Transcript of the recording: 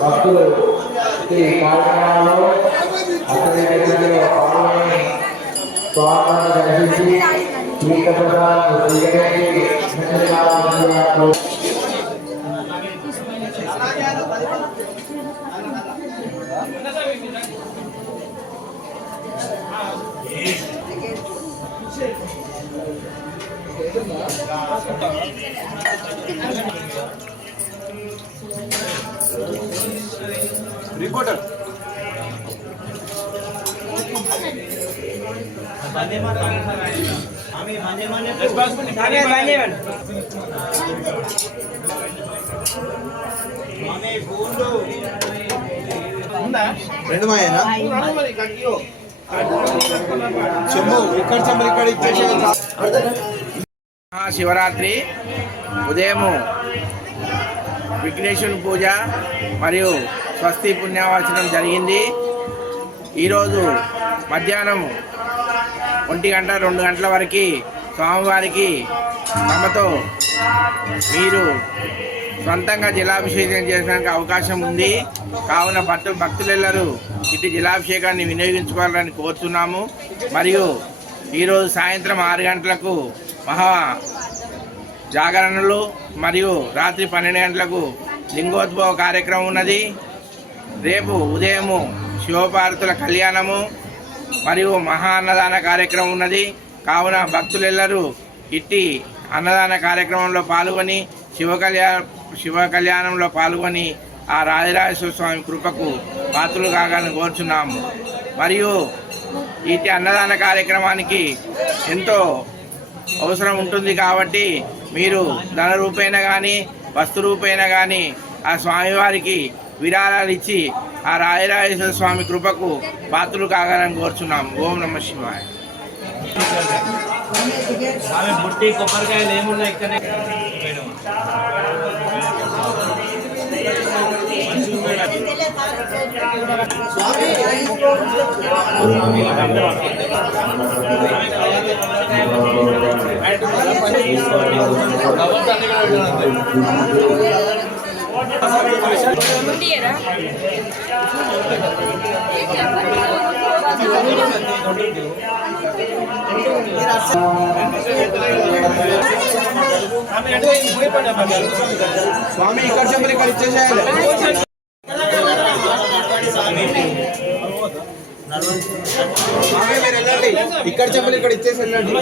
భక్తులు ఈ కార్యక్రమంలో అతని పాల్గొని స్వామిని దర్శించి తీర్థప్రసాదాలను స్వీకరించి रिपोर्टर రెండు మాయేనా చెంబు ఇక్కడ చెంబు ఇక్కడ ఇచ్చేసి శివరాత్రి ఉదయము విఘ్నేశ్వరుని పూజ మరియు స్వస్తి పుణ్యవాచనం జరిగింది. ఈరోజు మధ్యాహ్నం 1 గంట 2 గంటల వరకు స్వామివారికి తమతో మీరు సొంతంగా జలాభిషేకం చేయడానికి అవకాశం ఉంది. కావున భక్తులెల్లరూ ఇటు జలాభిషేకాన్ని వినియోగించుకోవాలని కోరుతున్నాము. మరియు ఈరోజు సాయంత్రం 6 గంటలకు మహా జాగరణలు మరియు రాత్రి 12 గంటలకు లింగోద్భవ కార్యక్రమం ఉన్నది. రేపు ఉదయము శివపార్వతుల కళ్యాణము మరియు మహా అన్నదాన కార్యక్రమం ఉన్నది. కావున భక్తులెల్లరూ ఇట్టి అన్నదాన కార్యక్రమంలో పాల్గొని శివ కళ్యాణంలో పాల్గొని ఆ రాజరాజేశ్వర స్వామి కృపకు పాత్రలు కాగానే కోరుచున్నాము. మరియు ఇట్టి అన్నదాన కార్యక్రమానికి ఎంతో అవసరం ఉంటుంది కాబట్టి మీరు ధన రూపేణ కానీ వస్తు రూపేణ కానీ ఆ స్వామివారికి విరాళాలు ఇచ్చి ఆ రాజరాజేశ్వర స్వామి కృపకు పాత్రలు కాగాలని కోరుచున్నాము. ఓం నమః శివాయ. కొబ్బరికాయలు ఏమున్నాయి ఇక్కడే స్వామి ఇక్కడ చెంబులు ఇక్కడ ఇచ్చేసేయాలి. స్వామి మీరు వెళ్ళండి, ఇక్కడ చెంబులు ఇక్కడ ఇచ్చేసి వెళ్ళండి.